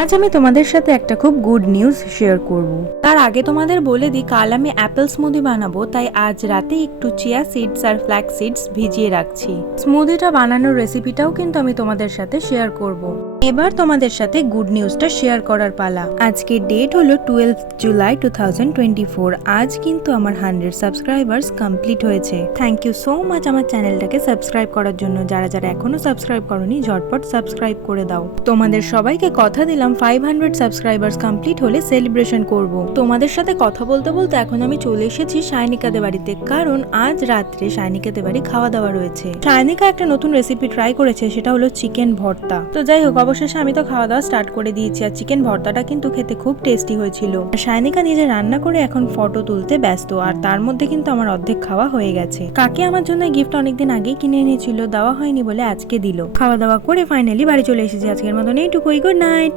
আজ আমি তোমাদের সাথে একটা খুব গুড নিউজ শেয়ার করব। তার আগে তোমাদের বলে দিই, কাল আমি অ্যাপেল স্মুদি বানাবো, তাই আজ রাতে একটু চিয়া সিডস আর ফ্ল্যাক্স সিডস ভিজিয়ে রাখছি। স্মুদিটা বানানোর রেসিপিটাও কিন্তু আমি তোমাদের সাথে শেয়ার করব। এবার তোমাদের সাথে গুড নিউজটা শেয়ার করার পালা। আজকে ডেট হলো টুয়েলভ জুলাই টু আজ কিন্তু আমার হান্ড্রেড সাবস্ক্রাইবার্স কমপ্লিট হয়েছে। থ্যাংক ইউ সো মাচ আমার চ্যানেলটাকে সাবস্ক্রাইব করার জন্য। যারা যারা এখনও সাবস্ক্রাইব করনি, ঝটপট সাবস্ক্রাইব করে দাও। তোমাদের সবাইকে কথা দিলাম ফাইভ হান্ড্রেড সাবস্ক্রাইবার্স কমপ্লিট হলে সেলিব্রেশন করব। তোমাদের সাথে কথা বলতে বলতে এখন আমি চলে এসেছি সায়নিকাদের বাড়িতে। কারণ আজ রাত্রে সায়নিকাদের বাড়ি খাওয়া দাওয়া রয়েছে। সায়নিকা একটা নতুন রেসিপি ট্রাই করেছে, সেটা হলো চিকেন ভর্তা। তো যাই হোক অবশেষে আমি তো খাওয়া দাওয়া স্টার্ট করে দিয়েছি আর চিকেন ভর্তাটা কিন্তু খেতে খুব টেস্টি হয়েছিল। সায়নিকা নিজে রান্না করে এখন ফটো তুলতে ব্যস্ত আর তার মধ্যে কিন্তু আমার অর্ধেক খাওয়া হয়ে গেছে। কাকে আমার জন্য গিফট অনেকদিন আগেই কিনে এনেছিল, দেওয়া হয়নি বলে আজকে দিল। খাওয়া দাওয়া করে ফাইনালি বাড়ি চলে এসেছি। আজকের মতন এইটুকুই। Good night